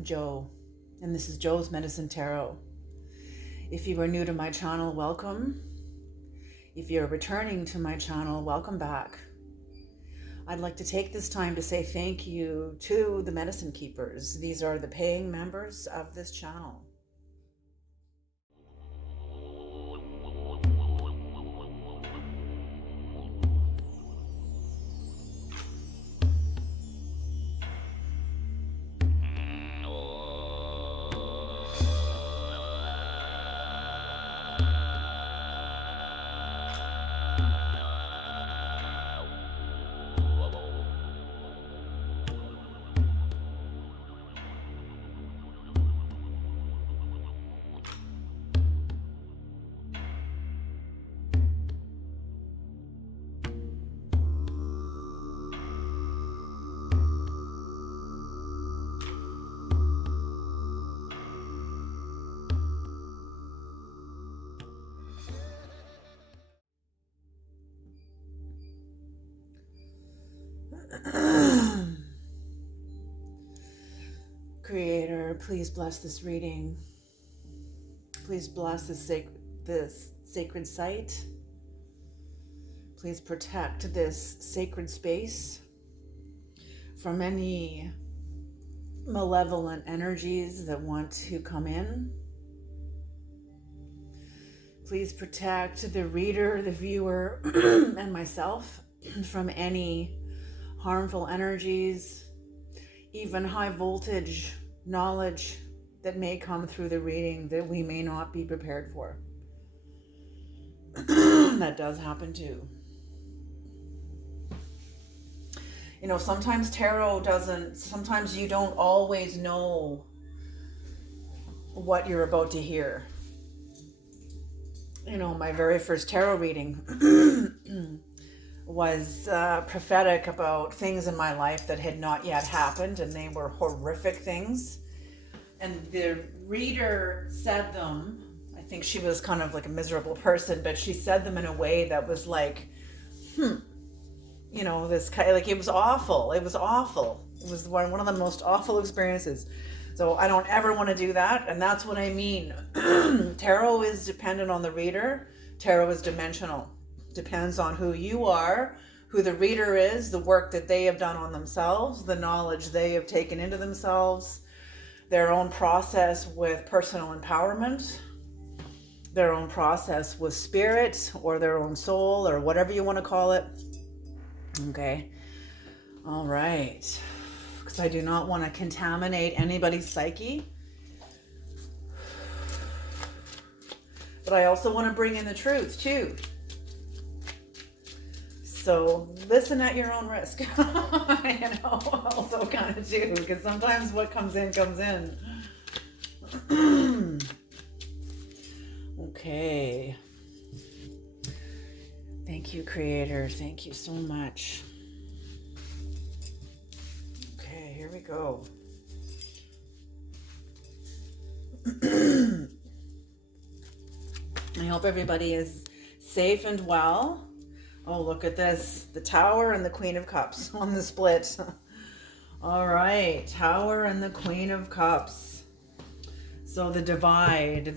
I'm Jo, and this is Jo's Medicine Tarot. If you are new to my channel, welcome. If you're returning to my channel, welcome back. I'd like to take this time to say thank you to the Medicine Keepers. These are the paying members of this channel. Creator, please bless this reading. Please bless this sacred site. Please protect this sacred space from any malevolent energies that want to come in. Please protect the reader, the viewer, and myself from any harmful energies, even high voltage knowledge that may come through the reading that we may not be prepared for. That does happen too. You know, sometimes sometimes you don't always know what you're about to hear. You know, my very first tarot reading was prophetic about things in my life that had not yet happened, and they were horrific things. And the reader said them, I think she was kind of like a miserable person, but she said them in a way that was like, you know, this kind of, like, it was awful. It was awful. It was one of the most awful experiences. So I don't ever want to do that. And that's what I mean. Tarot is dependent on the reader. Tarot is dimensional. Depends on who you are, who the reader is, the work that they have done on themselves, the knowledge they have taken into themselves, their own process with personal empowerment, their own process with spirit or their own soul or whatever you want to call it. Okay. All right. Because I do not want to contaminate anybody's psyche. But I also want to bring in the truth too. So listen at your own risk, you know, also kind of too, because sometimes what comes in, comes in. Okay. Thank you, Creator. Thank you so much. Okay, here we go. I hope everybody is safe and well. Oh, look at this. The Tower and the Queen of Cups on the split. All right. Tower and the Queen of Cups. So the divide.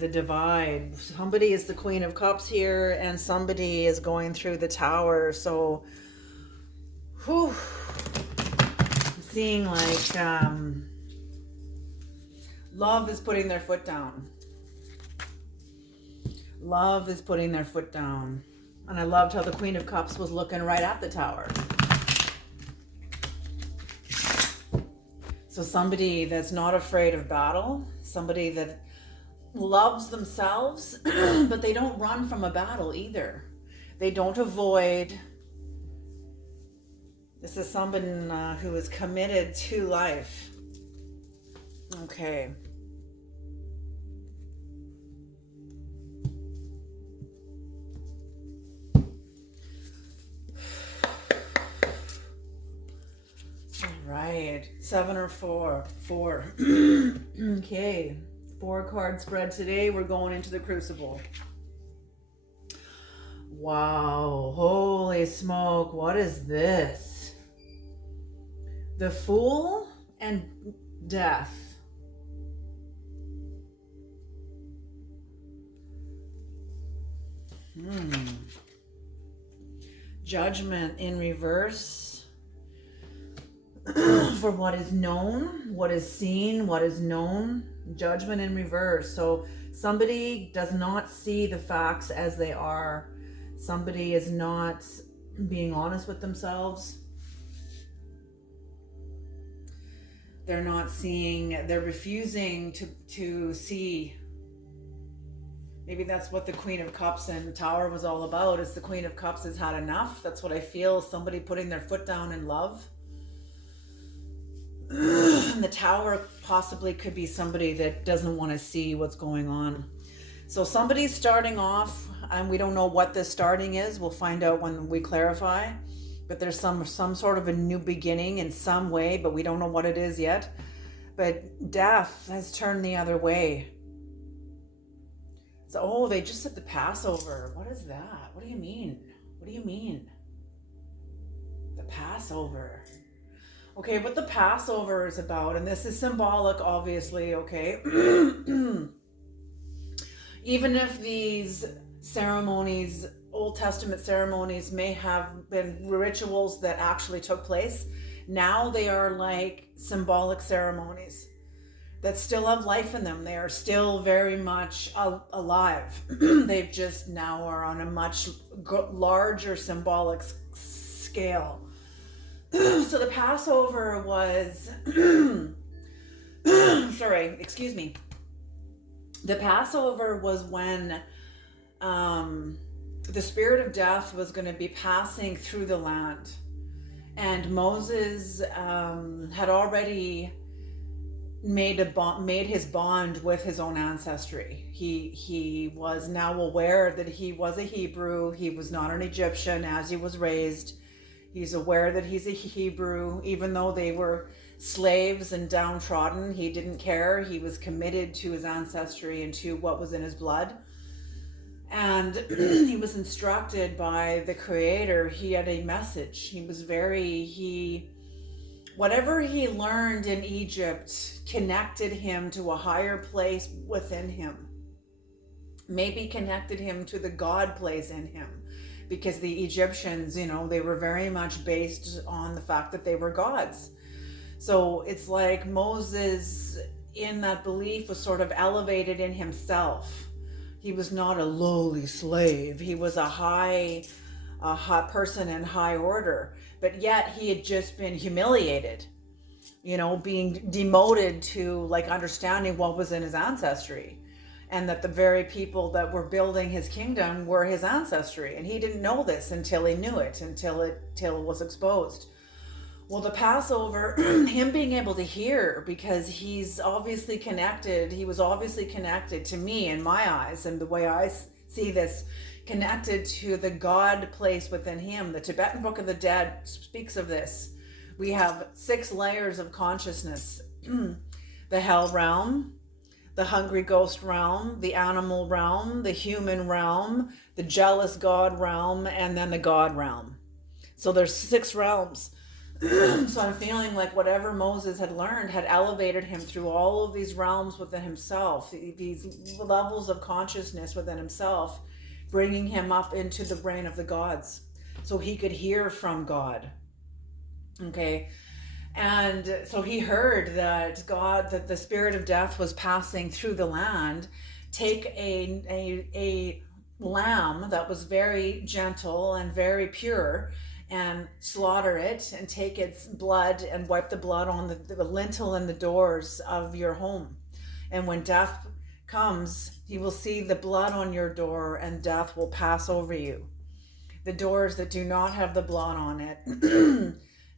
Somebody is the Queen of Cups here and somebody is going through the Tower. So, I'm seeing like love is putting their foot down. Love is putting their foot down. And I loved how the Queen of Cups was looking right at the Tower. So somebody that's not afraid of battle, somebody that loves themselves, but they don't run from a battle either. They don't avoid. This is someone who is committed to life. Okay. Right, 7 or 4. 4. Okay, 4 card spread today. We're going into the Crucible. Wow, holy smoke, what is this? The Fool and Death. Judgment in reverse for what is known, what is seen, what is known. Judgment in reverse. So somebody does not see the facts as they are. Somebody is not being honest with themselves. They're not seeing, they're refusing to see. Maybe that's what the Queen of Cups and Tower was all about, is the Queen of Cups has had enough. That's what I feel, somebody putting their foot down in love. And the Tower possibly could be somebody that doesn't want to see what's going on. So somebody's starting off, and we don't know what this starting is. We'll find out when we clarify. But there's some sort of a new beginning in some way, but we don't know what it is yet. But death has turned the other way. So, oh, they just said the Passover. What is that? What do you mean? What do you mean? The Passover. Okay, what the Passover is about, and this is symbolic, obviously, okay? Even if these ceremonies, Old Testament ceremonies, may have been rituals that actually took place, now they are like symbolic ceremonies that still have life in them. They are still very much alive. They've just now are on a much larger symbolic scale. So the Passover was, sorry, excuse me. The Passover was when the spirit of death was going to be passing through the land. And Moses had already made his bond with his own ancestry. He was now aware that he was a Hebrew. He was not an Egyptian as he was raised. He's aware that he's a Hebrew, even though they were slaves and downtrodden. He didn't care. He was committed to his ancestry and to what was in his blood. And he was instructed by the Creator. He had a message. Whatever he learned in Egypt connected him to a higher place within him. Maybe connected him to the God place in him. Because the Egyptians, they were very much based on the fact that they were gods. So it's like Moses, in that belief, was sort of elevated in himself. He was not a lowly slave. He was a high person in high order. But yet he had just been humiliated, being demoted to understanding what was in his ancestry. And that the very people that were building his kingdom were his ancestry. And he didn't know this until he knew it, until it was exposed. Well, the Passover, him being able to hear, because he's obviously connected, he was obviously connected to me in my eyes, and the way I see this, connected to the God place within him. The Tibetan Book of the Dead speaks of this. We have 6 layers of consciousness. The hell realm, the hungry ghost realm, the animal realm, the human realm, the jealous God realm, and then the God realm. So there's 6 realms. So I'm feeling like whatever Moses had learned had elevated him through all of these realms within himself, these levels of consciousness within himself, bringing him up into the brain of the gods so he could hear from God. Okay. And so he heard that that the spirit of death was passing through the land, take a lamb that was very gentle and very pure, and slaughter it and take its blood and wipe the blood on the lintel and the doors of your home. And when death comes, he will see the blood on your door and death will pass over you. The doors that do not have the blood on it,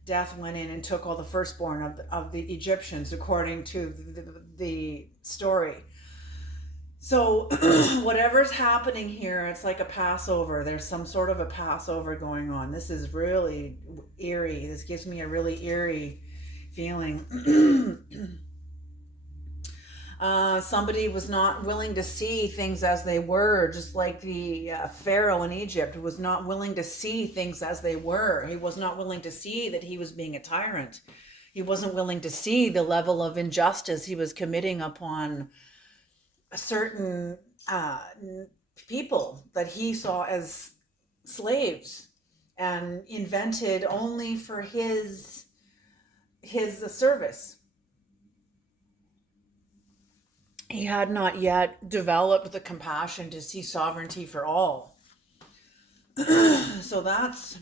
death went in and took all the firstborn of the Egyptians, according to the story. So whatever's happening here, it's like a Passover. There's some sort of a Passover going on. This is really eerie. This gives me a really eerie feeling. Somebody was not willing to see things as they were, just like the Pharaoh in Egypt was not willing to see things as they were. He was not willing to see that he was being a tyrant. He wasn't willing to see the level of injustice he was committing upon a certain people that he saw as slaves and invented only for his service. He had not yet developed the compassion to see sovereignty for all. So that's,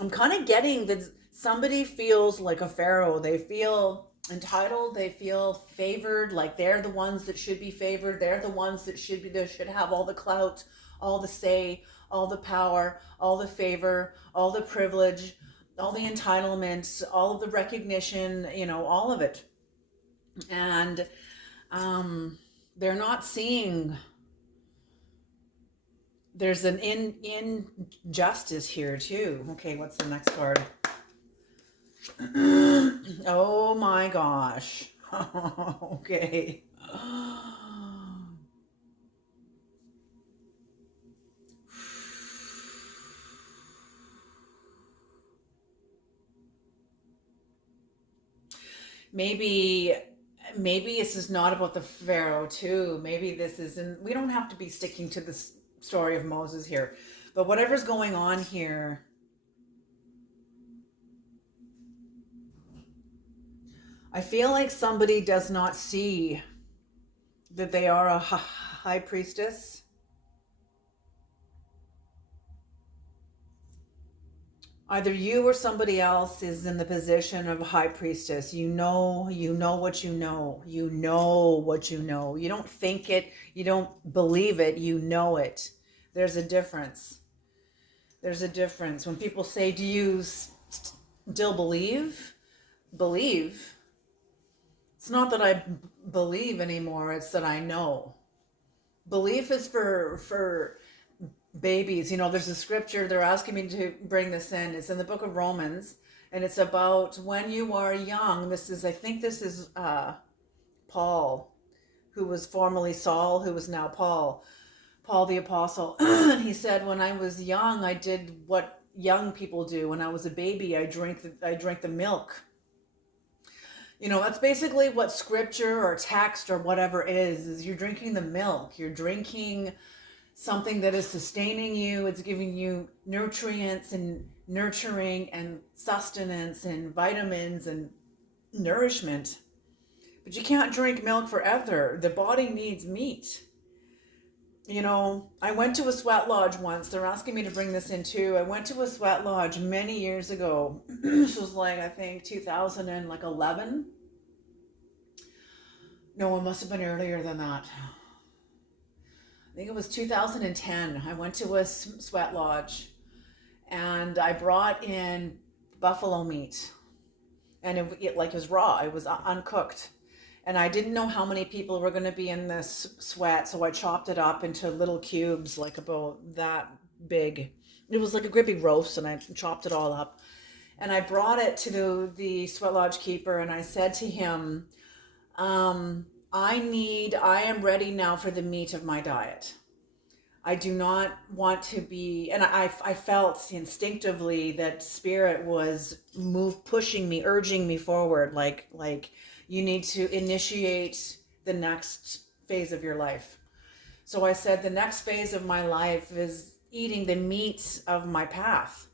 I'm kind of getting that somebody feels like a pharaoh. They feel entitled, they feel favored, like they're the ones that should be favored, they're the ones that should have all the clout, all the say, all the power, all the favor, all the privilege, all the entitlements, all of the recognition, all of it. And they're not seeing there's an injustice here too. Okay, what's the next card? Oh my gosh. Okay. Maybe this is not about the Pharaoh too. Maybe this isn't, we don't have to be sticking to the story of Moses here, but whatever's going on here, I feel like somebody does not see that they are a high priestess. Either you or somebody else is in the position of high priestess. You know what you know. You know what you know. You don't think it, you don't believe it, you know it. There's a difference. There's a difference. When people say, do you still believe? Believe. It's not that I believe anymore, it's that I know. Belief is for babies. There's a scripture, they're asking me to bring this in. It's in the book of Romans, and it's about when you are young. I think this is Paul, who was formerly Saul, who is now Paul the apostle. He said, when I was young, I did what young people do. When I was a baby, I drank the milk. That's basically what scripture or text or whatever is you're drinking the milk. You're drinking something that is sustaining you. It's giving you nutrients and nurturing and sustenance and vitamins and nourishment. But you can't drink milk forever. The body needs meat. I went to a sweat lodge once. They're asking me to bring this in too. I went to a sweat lodge many years ago. This was I think 2011. No, it must have been earlier than that. I think it was 2010. I went to a sweat lodge and I brought in buffalo meat, and it was raw. It was uncooked. And I didn't know how many people were going to be in this sweat, so I chopped it up into little cubes, about that big. It was like a great big roast, and I chopped it all up. And I brought it to the sweat lodge keeper, and I said to him, I am ready now for the meat of my diet. I do not want to be, and I felt instinctively that spirit was pushing me, urging me forward, like you need to initiate the next phase of your life. So I said, the next phase of my life is eating the meat of my path.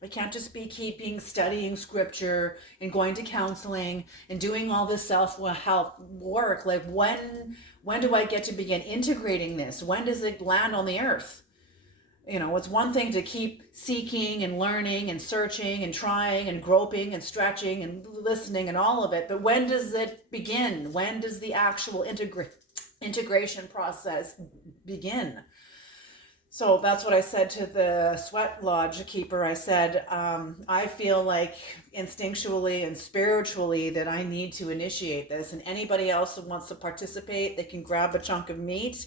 I can't just be studying scripture and going to counseling and doing all this self-help work. When do I get to begin integrating this? When does it land on the earth? It's one thing to keep seeking and learning and searching and trying and groping and stretching and listening and all of it. But when does it begin? When does the actual integration process begin? So that's what I said to the sweat lodge keeper. I said, I feel like instinctually and spiritually that I need to initiate this. And anybody else who wants to participate, they can grab a chunk of meat.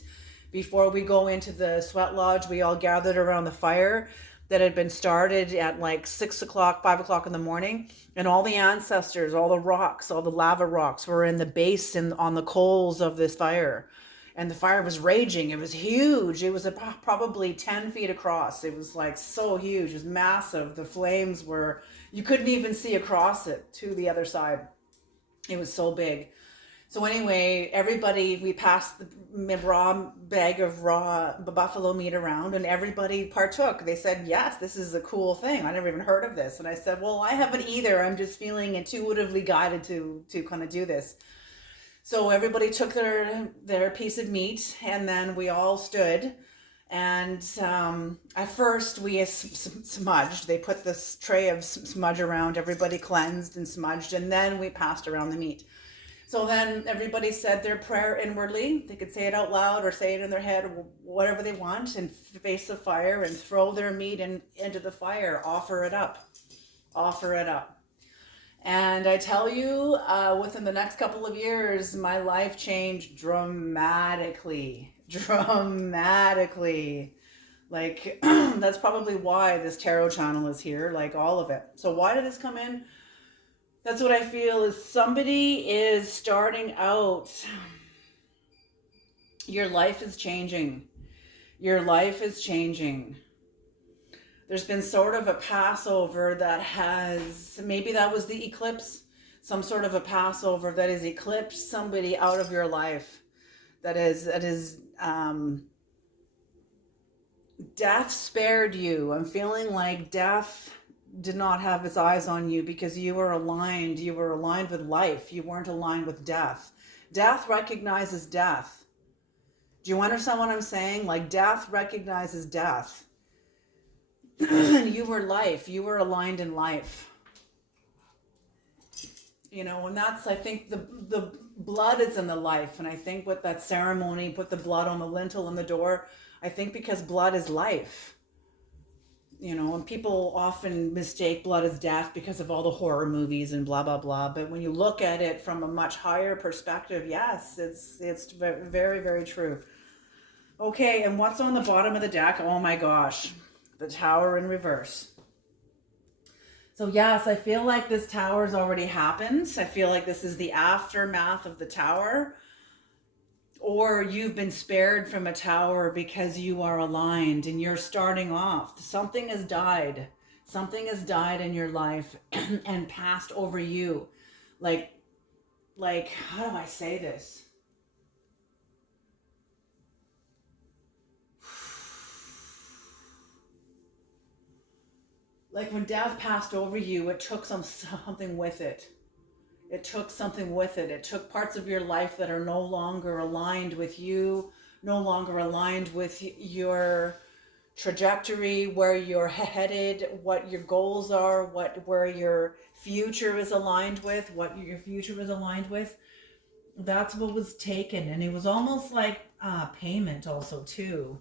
Before we go into the sweat lodge, we all gathered around the fire that had been started at 6 o'clock, 5 o'clock in the morning. And all the ancestors, all the rocks, all the lava rocks were in the base and on the coals of this fire. And the fire was raging. It was huge. It was probably 10 feet across. It was so huge. It was massive. The flames you couldn't even see across it to the other side. It was so big. So anyway, everybody, we passed the raw bag of raw buffalo meat around, and everybody partook. They said, yes, this is a cool thing. I never even heard of this. And I said, well, I haven't either. I'm just feeling intuitively guided to kind of do this. So everybody took their piece of meat, and then we all stood. And at first we smudged. They put this tray of smudge around. Everybody cleansed and smudged, and then we passed around the meat. So then everybody said their prayer inwardly. They could say it out loud or say it in their head, whatever they want, and face the fire and throw their meat into the fire. Offer it up. Offer it up. And I tell you, within the next couple of years, my life changed dramatically. Dramatically. Like, that's probably why this tarot channel is here, like all of it. So why did this come in? That's what I feel is somebody is starting out. Your life is changing. Your life is changing. There's been sort of a Passover that has, maybe that was the eclipse, some sort of a Passover that has eclipsed somebody out of your life. That is, death spared you. I'm feeling like death did not have its eyes on you because you were aligned. You were aligned with life. You weren't aligned with death. Death recognizes death. Do you understand what I'm saying? Like, death recognizes death. You were life. You were aligned in life. You know, and that's, I think the blood is in the life. And I think with that ceremony, put the blood on the lintel and the door, I think because blood is life. You know, and people often mistake blood as death because of all the horror movies and blah, blah, blah. But when you look at it from a much higher perspective, yes, it's very, very true. Okay, and what's on the bottom of the deck? Oh my gosh, the Tower in reverse. So yes, I feel like this Tower's already happened. I feel like this is the aftermath of the Tower. Or you've been spared from a tower because you are aligned and you're starting off. Something has died. Something has died in your life and passed over you. Like, how do I say this? Like when death passed over you, it took something with it. It took something with it. It took parts of your life that are no longer aligned with you, no longer aligned with your trajectory, where you're headed, what your goals are, where your future is aligned with, That's what was taken. And it was almost like payment also too.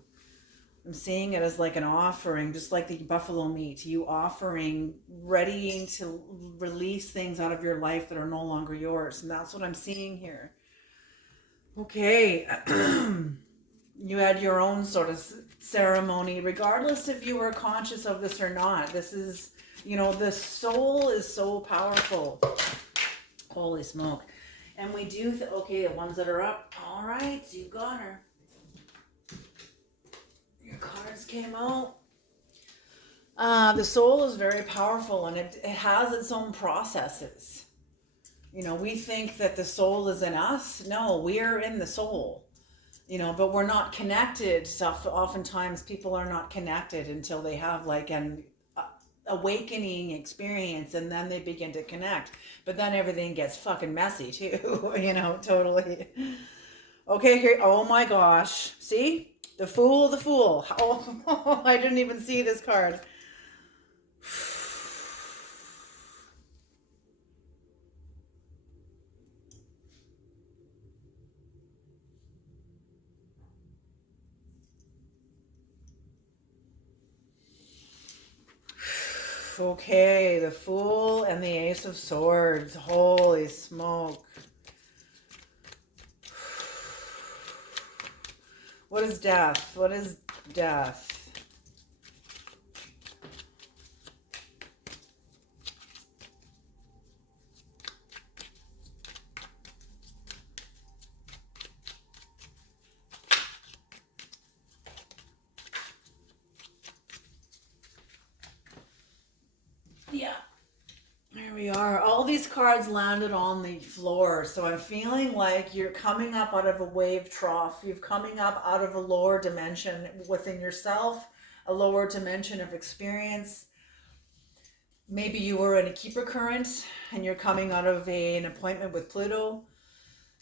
I'm seeing it as like an offering, just like the buffalo meat, you offering, readying to release things out of your life that are no longer yours. And that's what I'm seeing here. Okay. You had your own sort of ceremony, regardless if you were conscious of this or not. This is, the soul is so powerful. Holy smoke. And we do, okay, the ones that are up. All right, you got her. Cards came out. The soul is very powerful, and it has its own processes. We think that the soul is in us. No, we're in the soul. But we're not connected. So oftentimes people are not connected until they have like an awakening experience, and then they begin to connect. But then everything gets fucking messy too. Totally. Okay, here. Oh my gosh. See? The Fool. Oh, I didn't even see this card. Okay, the Fool and the Ace of Swords. Holy smoke. What is death? What is death? Yeah, there we we are. All these cards landed on the floor. So I'm feeling like you're coming up out of a wave trough. You're coming up out of a lower dimension within yourself, a lower dimension of experience. Maybe you were in a keeper current and you're coming out of an appointment with Pluto.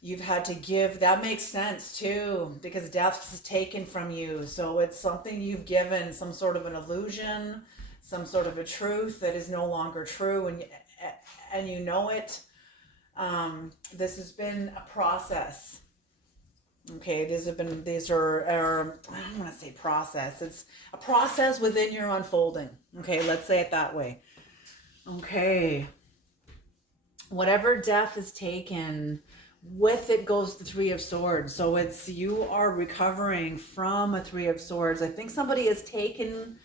You've had to give. That makes sense too, because death is taken from you. So it's something you've given, some sort of an illusion, some sort of a truth that is no longer true, and you know it. This has been a process. Okay, these are I don't want to say process. It's a process within your unfolding. Okay, let's say it that way. Okay. Whatever death is taken, with it goes the Three of Swords. So it's, you are recovering from a Three of Swords. I think somebody has taken,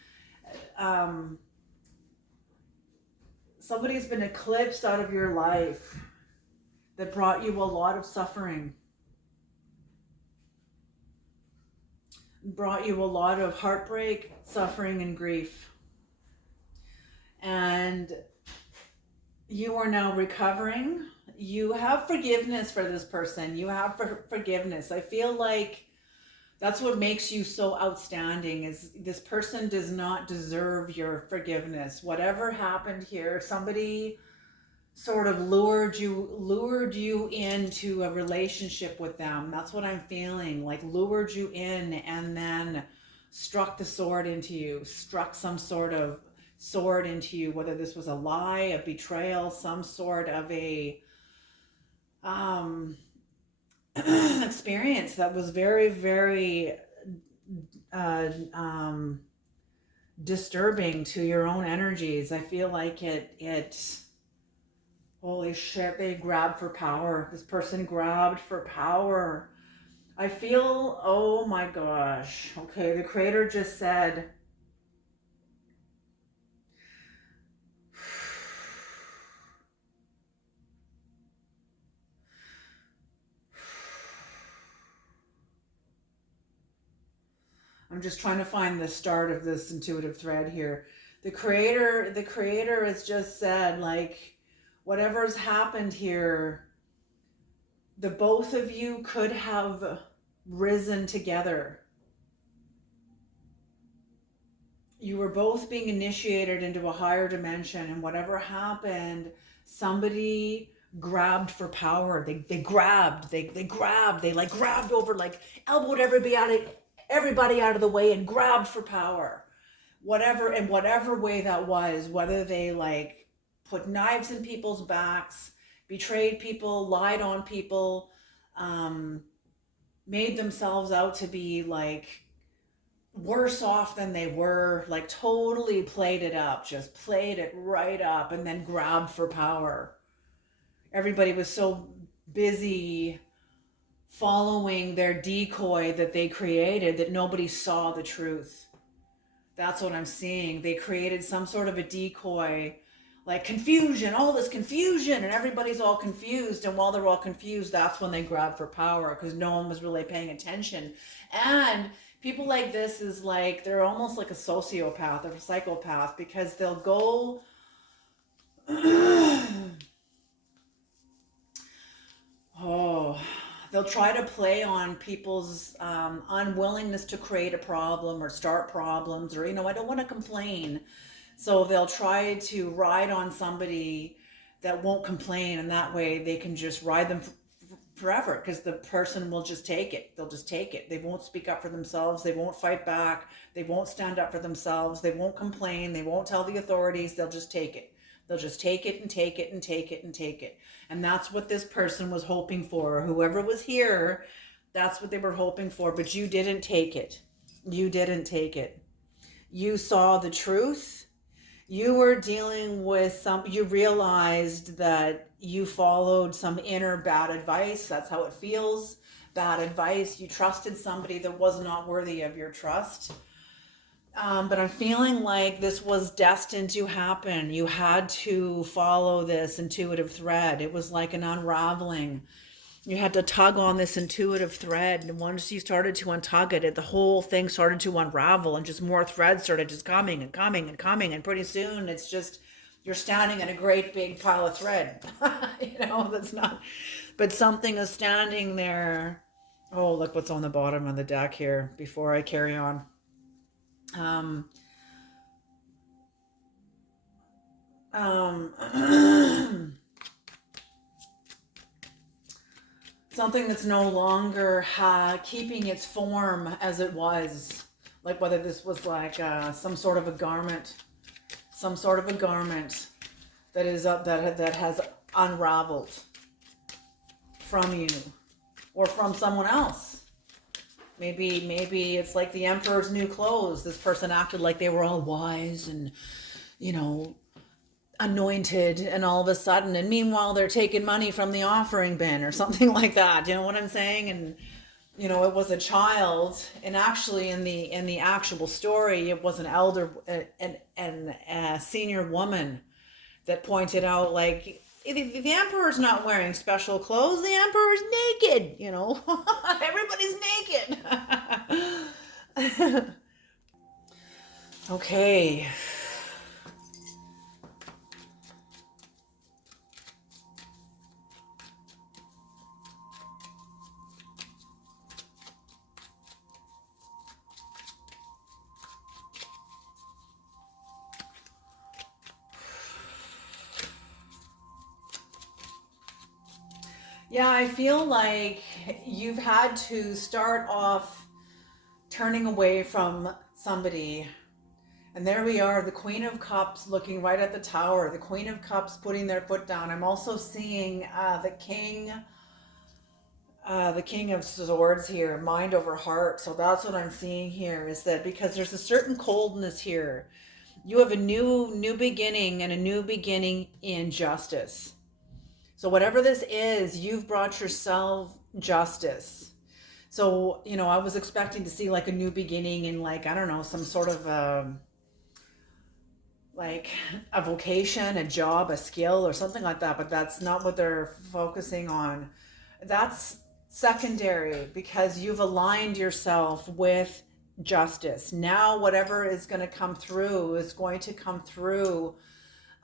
somebody's been eclipsed out of your life that brought you a lot of suffering, brought you a lot of heartbreak, suffering, and grief. And you are now recovering. You have forgiveness for this person. You have forgiveness. I feel like that's what makes you so outstanding, is this person does not deserve your forgiveness. Whatever happened here, somebody sort of lured you into a relationship with them. That's what I'm feeling, like lured you in and then struck the sword into you, struck some sort of sword into you, whether this was a lie, a betrayal, some sort of a experience that was very, very disturbing to your own energies. I feel like it holy shit, they grabbed for power. This person grabbed for power. I feel, oh my gosh. Okay, the creator just said, I'm just trying to find the start of this intuitive thread here. The creator has just said, like, whatever's happened here, the both of you could have risen together. You were both being initiated into a higher dimension, and whatever happened, somebody grabbed for power. They grabbed, they like grabbed over, like elbowed everybody out of the way and grabbed for power. Whatever, in whatever way that was, whether they like put knives in people's backs, betrayed people, lied on people, made themselves out to be like worse off than they were, like totally played it up, just played it right up, and then grabbed for power. Everybody was so busy following their decoy that they created that nobody saw the truth. That's what I'm seeing. They created some sort of a decoy, like confusion, all this confusion, and everybody's all confused. And while they're all confused, that's when they grab for power, because no one was really paying attention. And people like this is like, they're almost like a sociopath or a psychopath, because they'll go they'll try to play on people's unwillingness to create a problem or start problems, or, I don't want to complain. So they'll try to ride on somebody that won't complain, and that way they can just ride them forever, because the person will just take it. They'll just take it. They won't speak up for themselves. They won't fight back. They won't stand up for themselves. They won't complain. They won't tell the authorities. They'll just take it. They'll just take it and take it and take it and take it. And that's what this person was hoping for. Whoever was here, that's what they were hoping for. But you didn't take it. You didn't take it. You saw the truth. You were dealing with you realized that you followed some inner bad advice. That's how it feels. Bad advice. You trusted somebody that was not worthy of your trust. But I'm feeling like this was destined to happen. You had to follow this intuitive thread. It was like an unraveling. You had to tug on this intuitive thread. And once you started to untug it, the whole thing started to unravel, and just more threads started just coming and coming and coming. And pretty soon it's just you're standing in a great big pile of thread. That's not, but something is standing there. Oh, look what's on the bottom of the deck here before I carry on. Um, something that's no longer keeping its form as it was. Like whether this was like some sort of a garment that is that has unraveled from you or from someone else. Maybe it's like the emperor's new clothes. This person acted like they were all wise and, anointed, and all of a sudden, and meanwhile they're taking money from the offering bin or something like that. You know what I'm saying? And it was a child, and actually in the actual story, it was an elder and a senior woman that pointed out, like, the emperor's not wearing special clothes. The emperor's naked. Everybody's naked. Okay. Yeah, I feel like you've had to start off turning away from somebody. And there we are, the Queen of Cups looking right at the Tower, the Queen of Cups putting their foot down. I'm also seeing the King of Swords here, mind over heart. So that's what I'm seeing here, is that because there's a certain coldness here, you have a new beginning, and a new beginning in justice. So whatever this is, you've brought yourself justice. So, I was expecting to see like a new beginning in, like, I don't know, some sort of like a vocation, a job, a skill, or something like that. But that's not what they're focusing on. That's secondary, because you've aligned yourself with justice. Now, whatever is going to come through is going to come through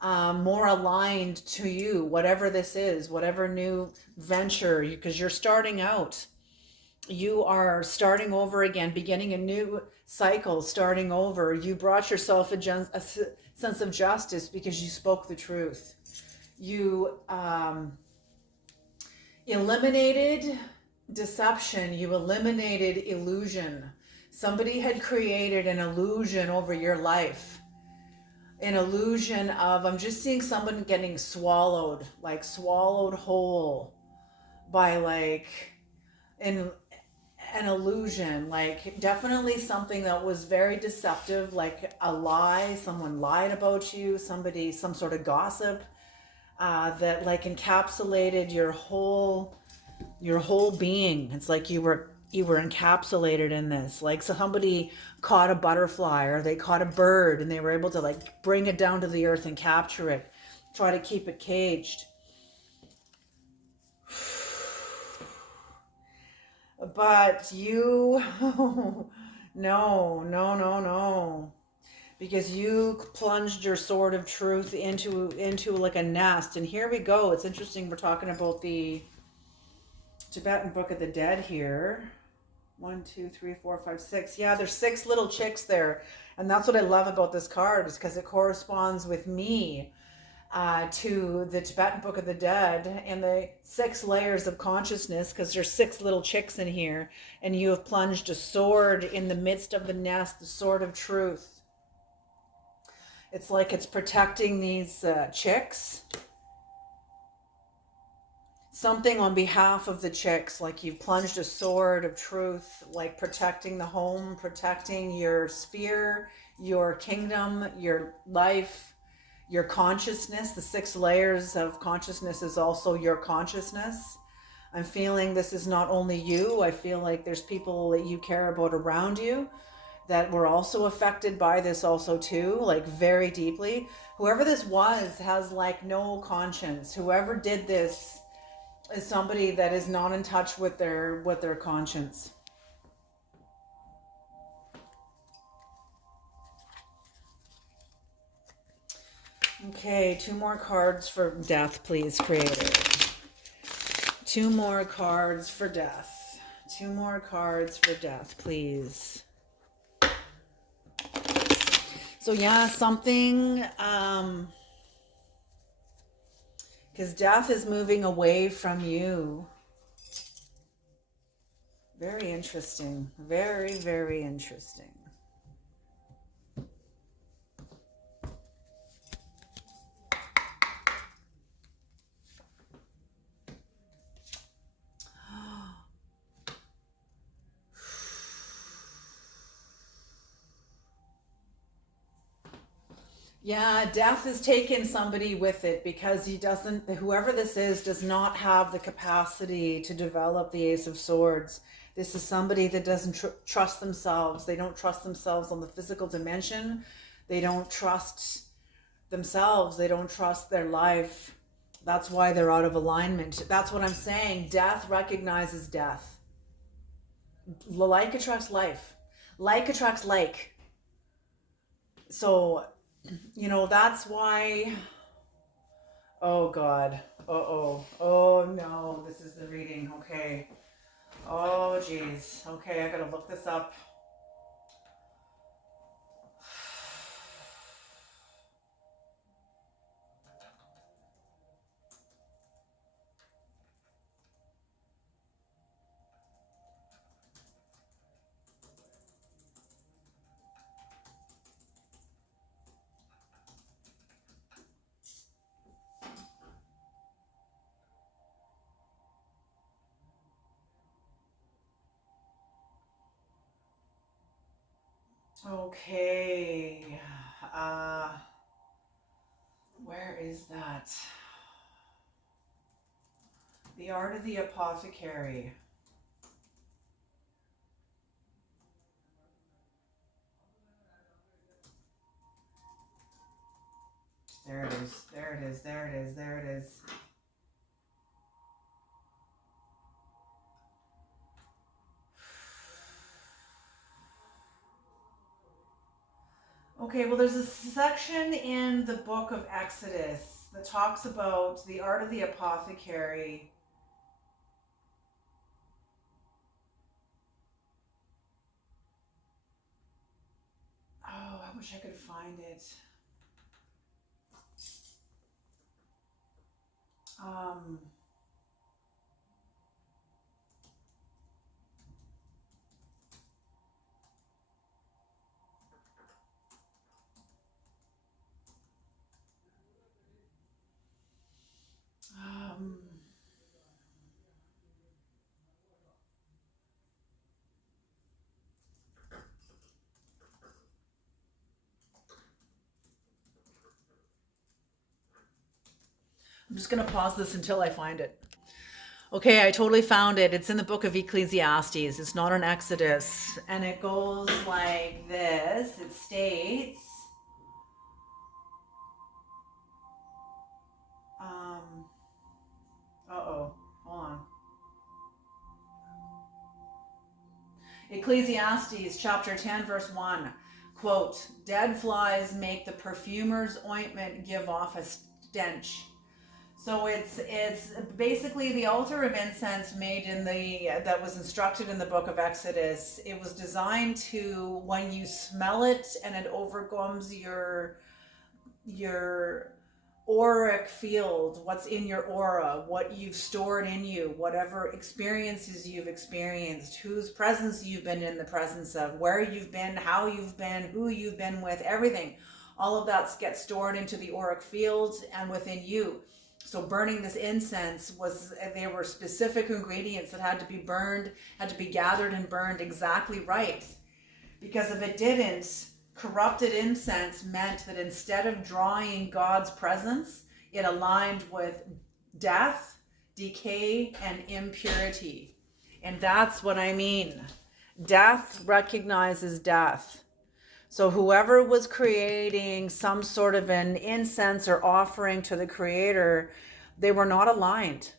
more aligned to you, whatever this is, whatever new venture, because you're starting out. You are starting over again, beginning a new cycle, starting over. You brought yourself a sense of justice because you spoke the truth. You eliminated deception. You eliminated illusion. Somebody had created an illusion over your life. An illusion of, I'm just seeing someone getting swallowed whole by like an illusion, like definitely something that was very deceptive, like a lie. Someone lied about you, some sort of gossip that like encapsulated your whole being. It's like you were encapsulated in this. Like, so somebody caught a butterfly, or they caught a bird, and they were able to like bring it down to the earth and capture it, try to keep it caged. But you, no, because you plunged your sword of truth into like a nest. And here we go. It's interesting. We're talking about the Tibetan Book of the Dead here. 1, 2, 3, 4, 5, 6. Yeah, there's 6 little chicks there. And that's what I love about this card, is because it corresponds with me to the Tibetan Book of the Dead and the 6 layers of consciousness, because there's 6 little chicks in here, and you have plunged a sword in the midst of the nest, the sword of truth. It's like it's protecting these chicks. Something on behalf of the chicks, like you've plunged a sword of truth, like protecting the home, protecting your sphere, your kingdom, your life, your consciousness. The 6 layers of consciousness is also your consciousness. I'm feeling this is not only you. I feel like there's people that you care about around you that were also affected by this also too, like very deeply. Whoever this was has like no conscience. Whoever did this is somebody that is not in touch with their conscience. Okay, 2 more cards for death, please, Creator. 2 more cards for death. 2 more cards for death, please. So yeah, something, because death is moving away from you. Very interesting. Very, very interesting. Yeah, death has taken somebody with it because whoever this is, does not have the capacity to develop the Ace of Swords. This is somebody that doesn't trust themselves. They don't trust themselves on the physical dimension. They don't trust themselves. They don't trust their life. That's why they're out of alignment. That's what I'm saying. Death recognizes death. Like attracts life. Like attracts like. So, that's why. Oh God. Uh-oh. Oh no, this is the reading. Okay. Oh geez. Okay, I gotta look this up. Okay. Uh, where is that? The Art of the Apothecary. There it is. There it is. There it is. There it is. Okay, well, there's a section in the book of Exodus that talks about the art of the apothecary. Oh, I wish I could find it. Um, um, I'm just going to pause this until I find it. Okay, I totally found it. It's in the book of Ecclesiastes. It's not an Exodus. And it goes like this. It states, hold on. Ecclesiastes chapter 10, verse 1, quote, "Dead flies make the perfumer's ointment give off a stench." So it's basically the altar of incense made that was instructed in the book of Exodus. It was designed to, when you smell it and it overcomes your auric field, what's in your aura, what you've stored in you, whatever experiences you've experienced, whose presence you've been in the presence of, where you've been, how you've been, who you've been with, everything. All of that gets stored into the auric field and within you. So burning this incense there were specific ingredients that had to be burned, had to be gathered and burned exactly right. Because if it didn't, corrupted incense meant that instead of drawing God's presence, it aligned with death, decay, and impurity. And that's what I mean. Death recognizes death. So whoever was creating some sort of an incense or offering to the Creator, they were not aligned.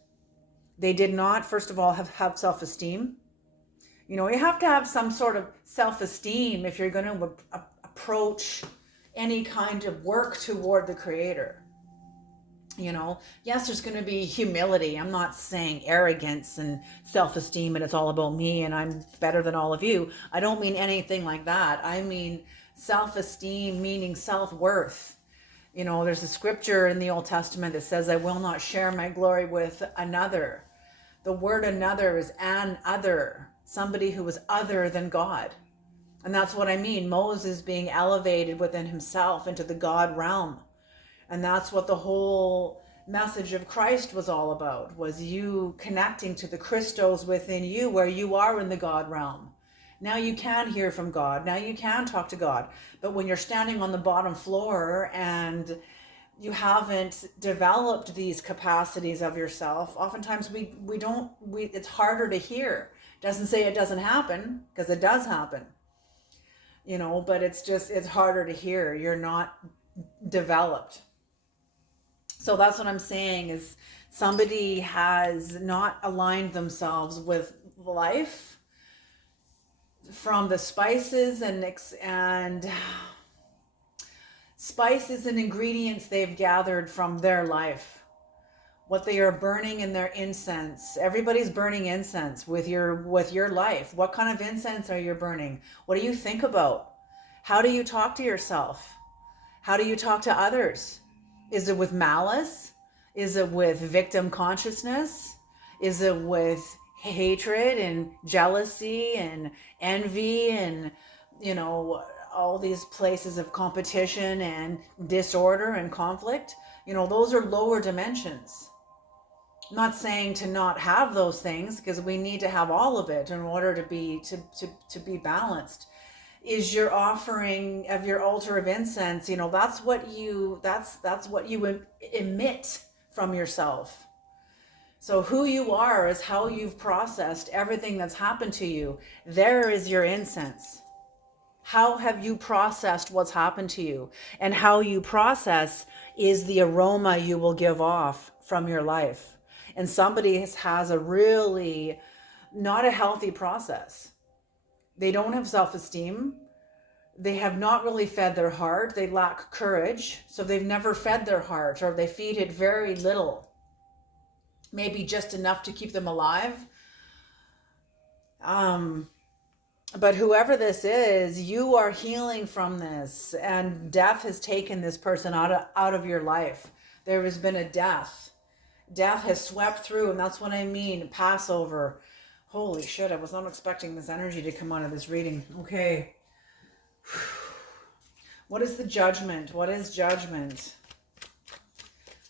They did not, first of all, have self-esteem. You have to have some sort of self-esteem if you're going to approach any kind of work toward the Creator. You know, yes, there's going to be humility. I'm not saying arrogance and self-esteem and it's all about me and I'm better than all of you. I don't mean anything like that. I mean self-esteem, meaning self-worth. You know, there's a scripture in the Old Testament that says, I will not share my glory with another. The word another is an other, somebody who is other than God. And that's what I mean. Moses being elevated within himself into the God realm. And that's what the whole message of Christ was all about, was you connecting to the Christos within you, where you are in the God realm. Now you can hear from God. Now you can talk to God. But when you're standing on the bottom floor and you haven't developed these capacities of yourself, oftentimes it's harder to hear. Doesn't say it doesn't happen, because it does happen. You know, but it's harder to hear. You're not developed. So that's what I'm saying, is somebody has not aligned themselves with life from the spices and spices and ingredients they've gathered from their life, what they are burning in their incense. Everybody's burning incense with your life. What kind of incense are you burning? What do you think about? How do you talk to yourself? How do you talk to others? Is it with malice? Is it with victim consciousness? Is it with hatred and jealousy and envy and, you know, all these places of competition and disorder and conflict? You know, those are lower dimensions. I'm not saying to not have those things, because we need to have all of it in order to be balanced. Is your offering of your altar of incense, you know, that's what you emit from yourself. So who you are is how you've processed everything that's happened to you. There is your incense. How have you processed what's happened to you? And how you process is the aroma you will give off from your life. And somebody has a really not a healthy process. They don't have self-esteem. They have not really fed their heart. They lack courage. So they've never fed their heart, or they feed it very little. Maybe just enough to keep them alive. But whoever this is, you are healing from this. And death has taken this person out of your life. There has been a death. Death has swept through, and that's what I mean. Passover. Holy shit, I was not expecting this energy to come out of this reading. Okay. What is the judgment? What is judgment?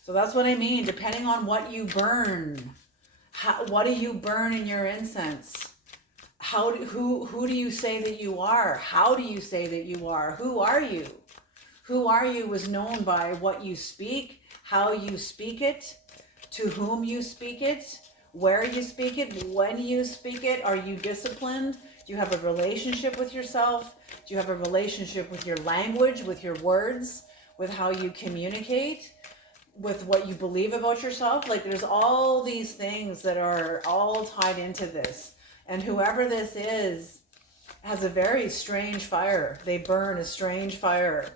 So that's what I mean. Depending on what you burn, what do you burn in your incense? Who do you say that you are? How do you say that you are? Who are you? Who are you is known by what you speak, how you speak it, to whom you speak it, where you speak it, when you speak it. Are you disciplined? Do you have a relationship with yourself? Do you have a relationship with your language, with your words, with how you communicate, with what you believe about yourself? Like, there's all these things that are all tied into this. And whoever this is has a very strange fire. They burn a strange fire.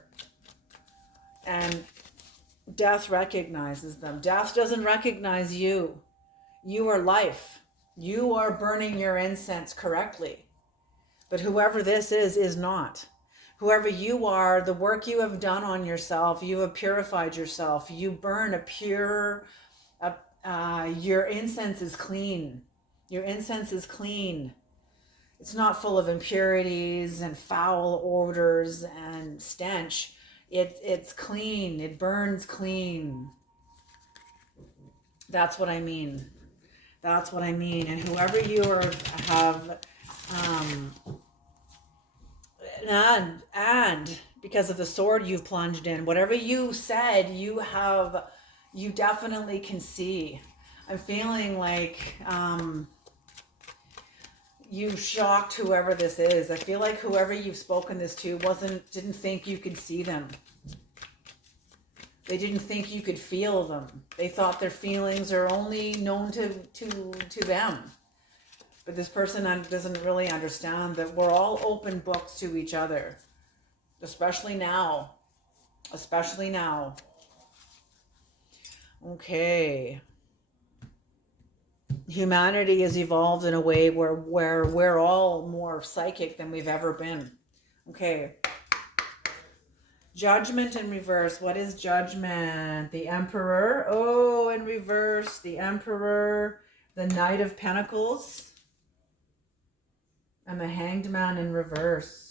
And death recognizes them. Death doesn't recognize you. You are life. You are burning your incense correctly. But whoever this is not. Whoever you are, the work you have done on yourself, you have purified yourself. You burn a pure, your incense is clean. Your incense is clean. It's not full of impurities and foul odors and stench. It's clean. It burns clean. That's what I mean. That's what I mean. And whoever you have, and because of the sword you've plunged in, whatever you said, you definitely can see. I'm feeling like you shocked whoever this is. I feel like whoever you've spoken this to didn't think you could see them. They didn't think you could feel them. They thought their feelings are only known to them. But this person doesn't really understand that we're all open books to each other, especially now. especially now. Okay. Humanity has evolved in a way where we're all more psychic than we've ever been. Okay. Judgment in reverse. What is judgment? The Emperor. Oh, in reverse. The Emperor. The Knight of Pentacles. And the Hanged Man in reverse.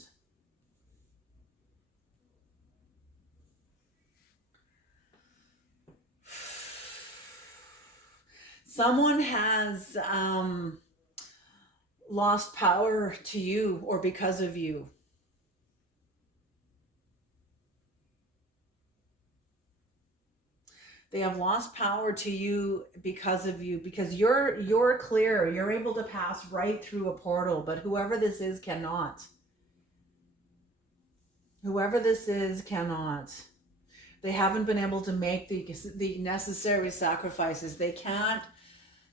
Someone has lost power to you or because of you. They have lost power to you because of you, because you're clear. You're able to pass right through a portal, but whoever this is cannot. Whoever this is cannot. They haven't been able to make the necessary sacrifices. They can't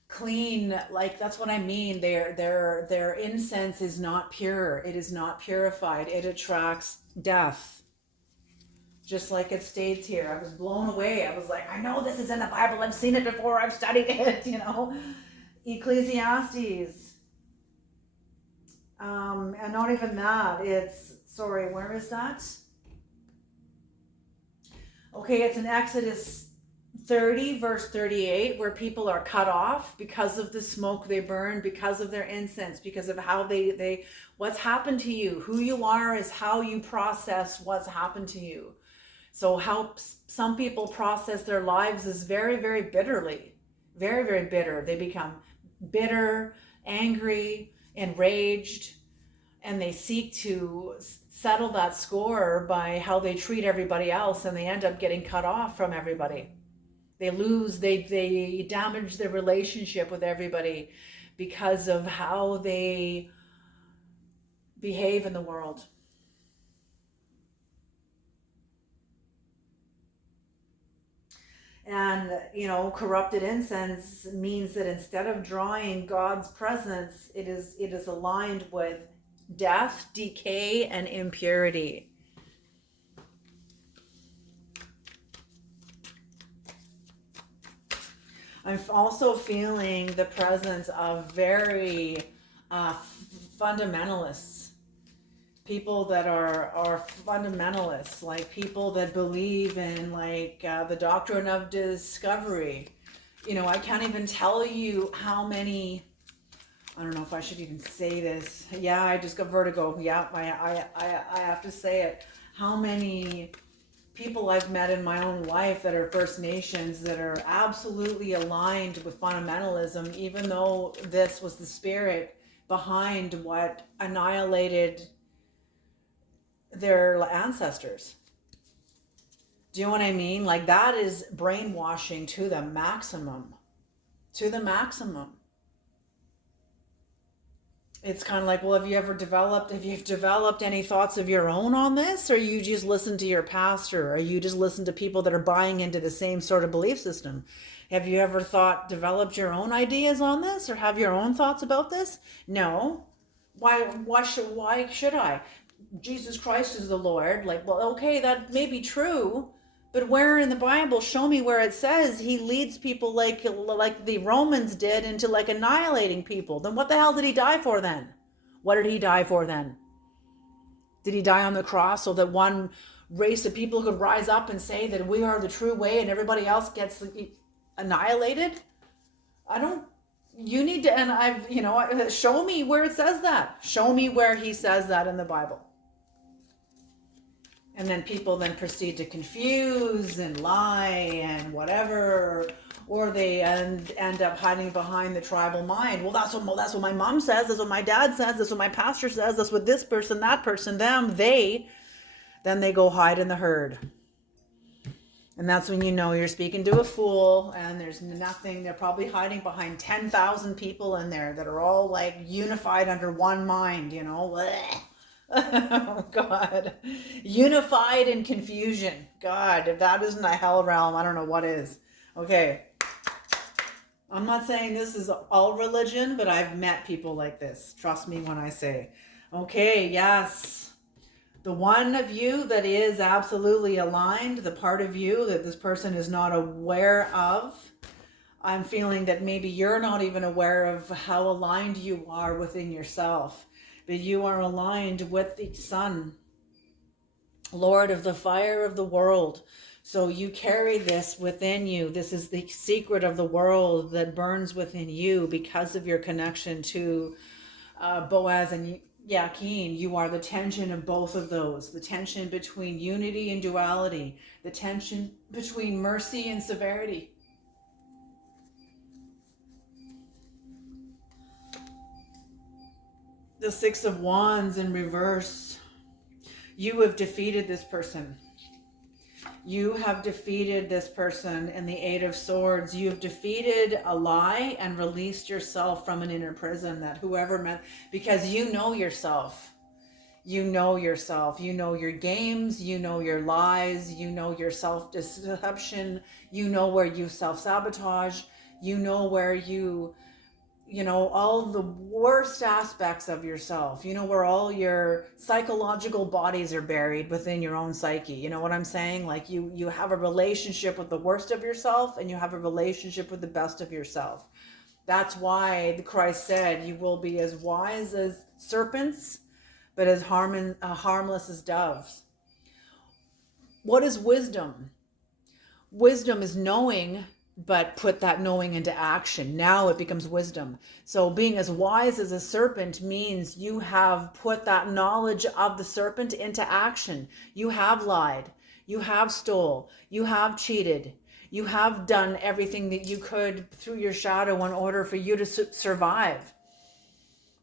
clean, like, that's what I mean. Their incense is not pure. It is not purified. It attracts death. Just like it states here. I was blown away. I was like, I know this is in the Bible. I've seen it before. I've studied it, Ecclesiastes. And not even that. It's, sorry, where is that? Okay, it's in Exodus 30, verse 38, where people are cut off because of the smoke they burn, because of their incense, because of how they what's happened to you. Who you are is how you process what's happened to you. So how some people process their lives is very, very bitterly, very, very bitter. They become bitter, angry, enraged, and they seek to settle that score by how they treat everybody else, and they end up getting cut off from everybody. They lose, they damage their relationship with everybody because of how they behave in the world. And, corrupted incense means that instead of drawing God's presence, it is aligned with death, decay, and impurity. I'm also feeling the presence of very fundamentalists. People that are fundamentalists, like people that believe in the doctrine of discovery. I can't even tell you how many, I don't know if I should even say this. Yeah, I just got vertigo. Yeah, I have to say it. How many people I've met in my own life that are First Nations that are absolutely aligned with fundamentalism, even though this was the spirit behind what annihilated their ancestors. Do you know what I mean? Like, that is brainwashing to the maximum. To the maximum. It's kind of like, well, have you developed any thoughts of your own on this? Or you just listen to your pastor? Or you just listen to people that are buying into the same sort of belief system? Have you ever developed your own ideas on this? Or have your own thoughts about this? No. Why should I? Jesus Christ is the Lord. Like, well, okay, that may be true, but where in the Bible, show me where it says he leads people like the Romans did into annihilating people. Then what the hell did he die for then? What did he die for then? Did he die on the cross so that one race of people could rise up and say that we are the true way and everybody else gets annihilated? You need to, and show me where it says that. Show me where he says that in the Bible. And then people then proceed to confuse and lie and whatever, or they end up hiding behind the tribal mind. Well, that's what my mom says, that's what my dad says, that's what my pastor says, that's what this person, that person, them, then they go hide in the herd. And that's when you're speaking to a fool, and there's nothing. They're probably hiding behind 10,000 people in there that are all unified under one mind, Oh, God. Unified in confusion. God, if that isn't a hell realm, I don't know what is. Okay. I'm not saying this is all religion, but I've met people like this. Trust me when I say. Okay, yes. The one of you that is absolutely aligned, the part of you that this person is not aware of, I'm feeling that maybe you're not even aware of how aligned you are within yourself, but you are aligned with the sun, Lord of the fire of the world. So you carry this within you. This is the secret of the world that burns within you because of your connection to Boaz and Yakin. You are the tension of both of those, the tension between unity and duality, the tension between mercy and severity. The Six of Wands in reverse. You have defeated this person. You have defeated this person in the Eight of Swords. You have defeated a lie and released yourself from an inner prison that whoever meant, because you know yourself. You know yourself. You know your games. You know your lies. You know your self-deception. You know where you self-sabotage. You know where you know, all the worst aspects of yourself. You know, where all your psychological bodies are buried within your own psyche. You know what I'm saying? Like you have a relationship with the worst of yourself and you have a relationship with the best of yourself. That's why the Christ said you will be as wise as serpents, but as harmless as doves. What is wisdom? Wisdom is knowing, but put that knowing into action. Now it becomes wisdom. So being as wise as a serpent means you have put that knowledge of the serpent into action. You have lied. You have stole. You have cheated. You have done everything that you could through your shadow in order for you to survive.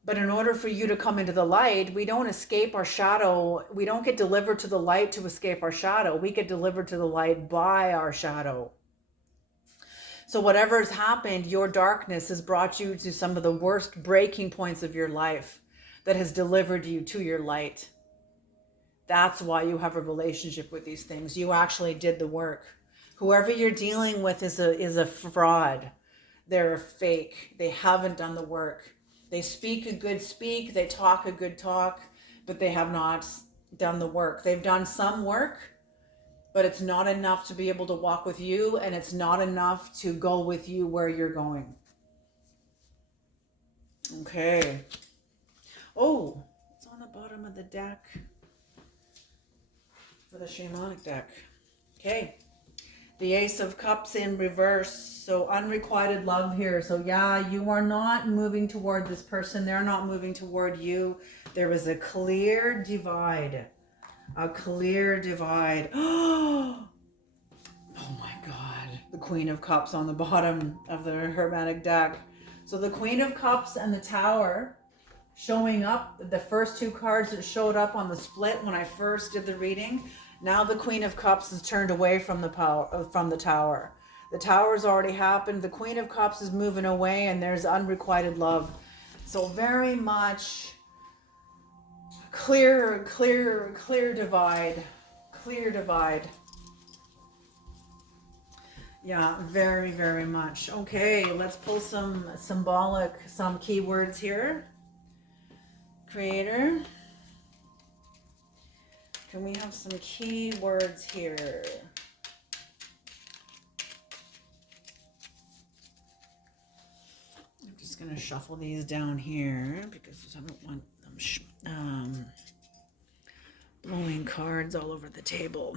But in order for you to come into the light, we don't escape our shadow. We don't get delivered to the light to escape our shadow. We get delivered to the light by our shadow. So whatever has happened, your darkness has brought you to some of the worst breaking points of your life that has delivered you to your light. That's why you have a relationship with these things. You actually did the work. Whoever you're dealing with is a fraud. They're a fake. They haven't done the work. They speak a good speak, they talk a good talk, but they have not done the work. They've done some work, but it's not enough to be able to walk with you, and it's not enough to go with you where you're going. Okay. Oh, it's on the bottom of the deck for the Shamanic deck. Okay. The Ace of Cups in reverse. So unrequited love here. So yeah, you are not moving toward this person. They're not moving toward you. There is a clear divide. A clear divide. Oh my God. The Queen of Cups on the bottom of the Hermetic deck. So the Queen of Cups and the Tower showing up. The first two cards that showed up on the split when I first did the reading. Now the Queen of Cups is turned away from the Tower. The Tower's already happened. The Queen of Cups is moving away, and there's unrequited love. So very much clear divide. Clear divide. Yeah, very, very much. Okay, let's pull some symbolic, some keywords here. Creator. Can we have some key words here? I'm just going to shuffle these down here because I don't want them blowing cards all over the table.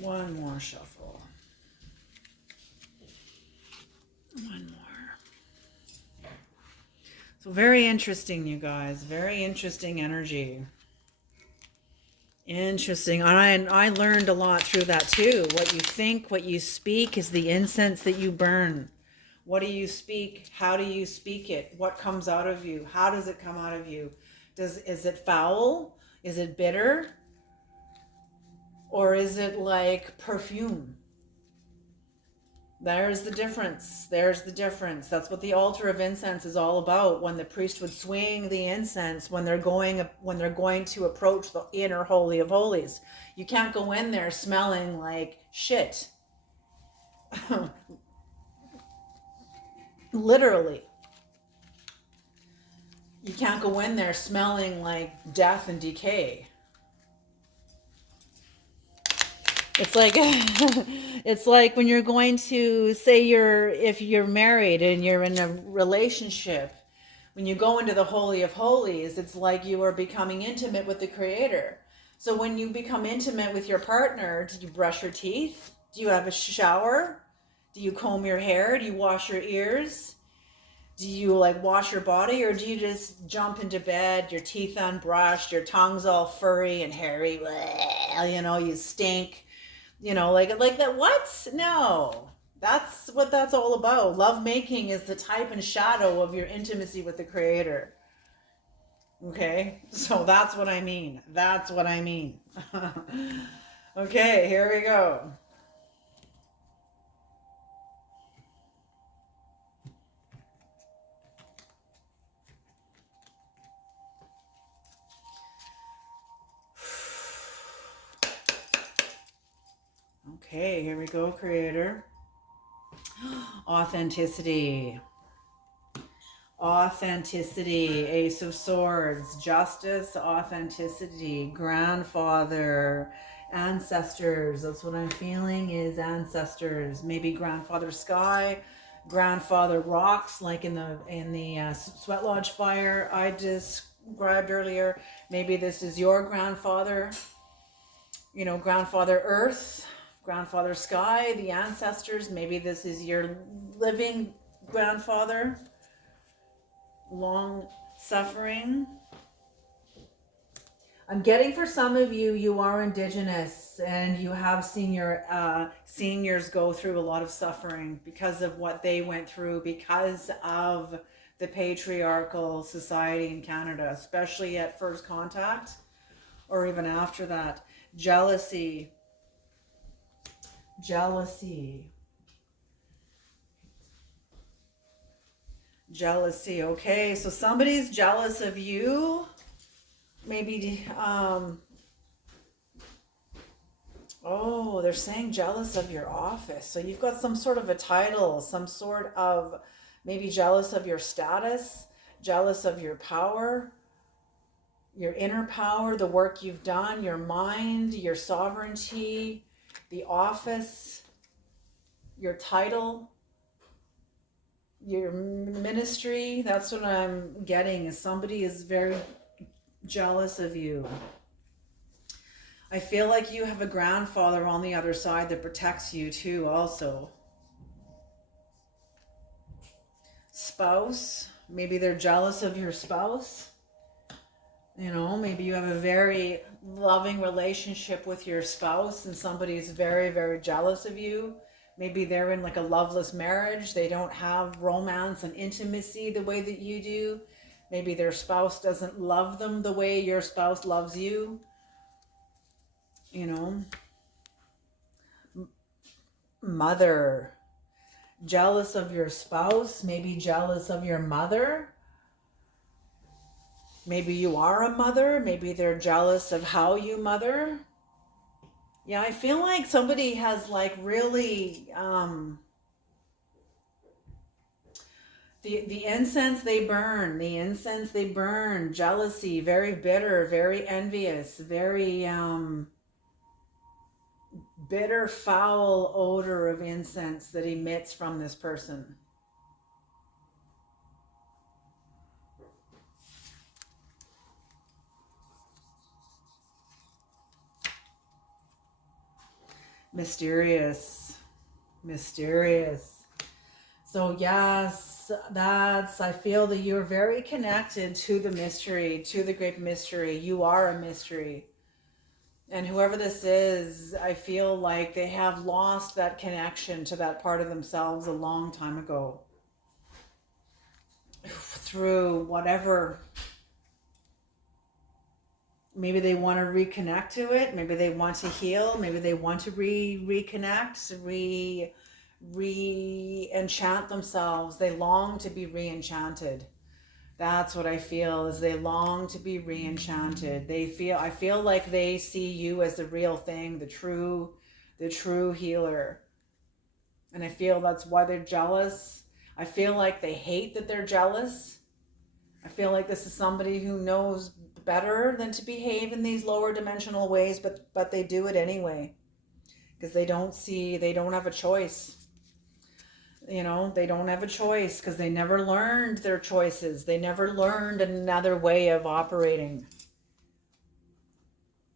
One more shuffle. One more. So very interesting, you guys. Very interesting energy. Interesting. I learned a lot through that too. What you think, what you speak is the incense that you burn. What do you speak? How do you speak it? What comes out of you? How does it come out of you? Is it foul? Is it bitter? Or is it like perfume? There's the difference. There's the difference. That's what the altar of incense is all about. When the priest would swing the incense, when they're going to approach the inner holy of holies, you can't go in there smelling like shit. Literally. You can't go in there smelling like death and decay. It's like it's like when you're going to say if you're married and you're in a relationship, when you go into the Holy of Holies, it's like you are becoming intimate with the Creator. So when you become intimate with your partner, do you brush your teeth? Do you have a shower? Do you comb your hair? Do you wash your ears? Do you like wash your body, or do you just jump into bed, your teeth unbrushed, your tongue's all furry and hairy, you stink, like that? What? No. That's what that's all about. Love making is the type and shadow of your intimacy with the Creator. Okay? So that's what I mean. That's what I mean. Okay, here we go. Okay, here we go, Creator. Authenticity. Authenticity. Ace of Swords. Justice. Authenticity. Grandfather. Ancestors. That's what I'm feeling is ancestors. Maybe grandfather sky. Grandfather rocks, like in the sweat lodge fire I described earlier. Maybe this is your grandfather. Grandfather earth. Grandfather sky, the ancestors. Maybe this is your living grandfather, long suffering. I'm getting for some of you, you are Indigenous and you have seen your seniors go through a lot of suffering because of what they went through, because of the patriarchal society in Canada, especially at first contact or even after that. Jealousy. Okay, so somebody's jealous of you. Maybe they're saying jealous of your office. So you've got some sort of a title, some sort of, maybe jealous of your status, jealous of your power, your inner power, the work you've done, your mind, your sovereignty, the office, your title, your ministry. That's what I'm getting, is somebody is very jealous of you. I feel like you have a grandfather on the other side that protects you too also. Spouse, maybe they're jealous of your spouse. Maybe you have a very loving relationship with your spouse and somebody's very, very jealous of you. Maybe they're in like a loveless marriage. They don't have romance and intimacy the way that you do. Maybe their spouse doesn't love them the way your spouse loves you. Mother. Jealous of your spouse. Maybe jealous of your mother. Maybe you are a mother. Maybe they're jealous of how you mother. Yeah, I feel like somebody has like really the incense they burn, jealousy, very bitter, very envious, very bitter, foul odor of incense that emits from this person. Mysterious. So yes, I feel that you're very connected to the mystery, to the great mystery. You are a mystery. And whoever this is, I feel like they have lost that connection to that part of themselves a long time ago. Through whatever. Maybe they want to reconnect to it. Maybe they want to heal. Maybe they want to reconnect, re-enchant themselves. They long to be re-enchanted. That's what I feel, is they long to be re-enchanted. I feel like they see you as the real thing, the true healer. And I feel that's why they're jealous. I feel like they hate that they're jealous. I feel like this is somebody who knows better than to behave in these lower dimensional ways, but they do it anyway. Because they don't have a choice. You know, they don't have a choice because they never learned their choices. They never learned another way of operating.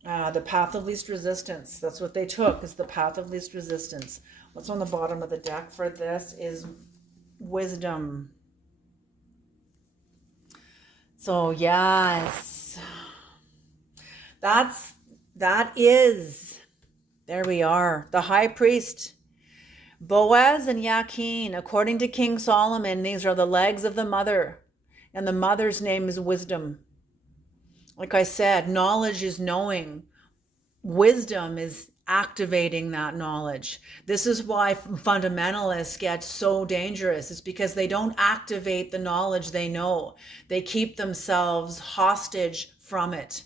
The path of least resistance. That's what they took, is the path of least resistance. What's on the bottom of the deck for this is wisdom. So yes, that is, there we are, the high priest, Boaz and Yakin. According to King Solomon, these are the legs of the mother, and the mother's name is wisdom. Like I said, knowledge is knowing. Wisdom is activating that knowledge. This is why fundamentalists get so dangerous. It's because they don't activate the knowledge they know. They keep themselves hostage from it,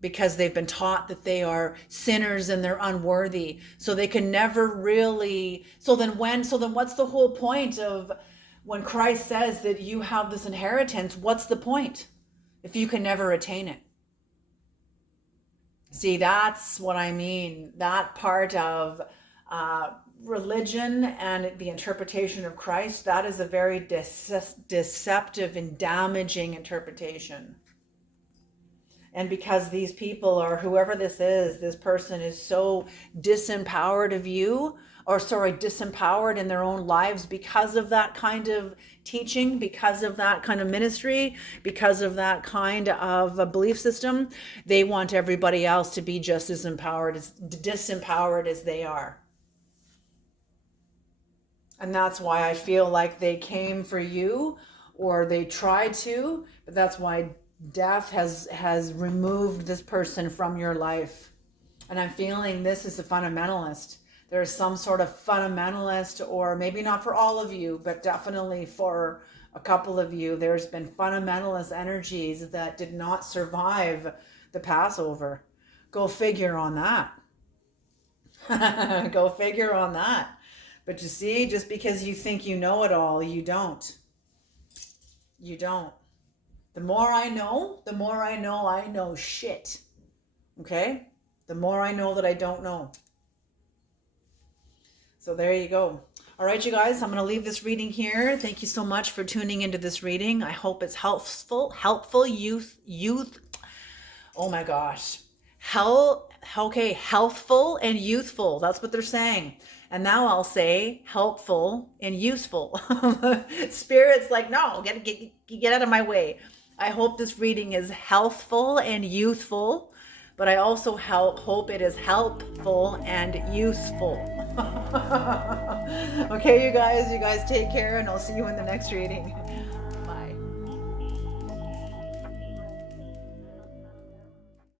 because they've been taught that they are sinners and they're unworthy. So they can never really, so then what's the whole point of when Christ says that you have this inheritance? What's the point if you can never attain it? See, that's what I mean. That part of religion and the interpretation of Christ, that is a very deceptive and damaging interpretation. And because these people, or whoever this person is so disempowered of you, disempowered in their own lives because of that kind of teaching, because of that kind of ministry, because of that kind of a belief system, they want everybody else to be just as disempowered as they are. And that's why I feel like they came for you, or they tried to, but that's why death has removed this person from your life. And I'm feeling this is a fundamentalist. There's some sort of fundamentalist, or maybe not for all of you, but definitely for a couple of you, there's been fundamentalist energies that did not survive the Passover. Go figure on that. Go figure on that. But you see, just because you think you know it all, you don't. You don't. The more I know I know shit. Okay? The more I know that I don't know. So there you go. All right, you guys, I'm going to leave this reading here. Thank you so much for tuning into this reading. I hope it's helpful, youth. Oh my gosh. Healthful and youthful. That's what they're saying. And now I'll say helpful and useful. Spirit's like, no, get out of my way. I hope this reading is healthful and youthful, but I also hope it is helpful and useful. Okay, you guys take care, and I'll see you in the next reading.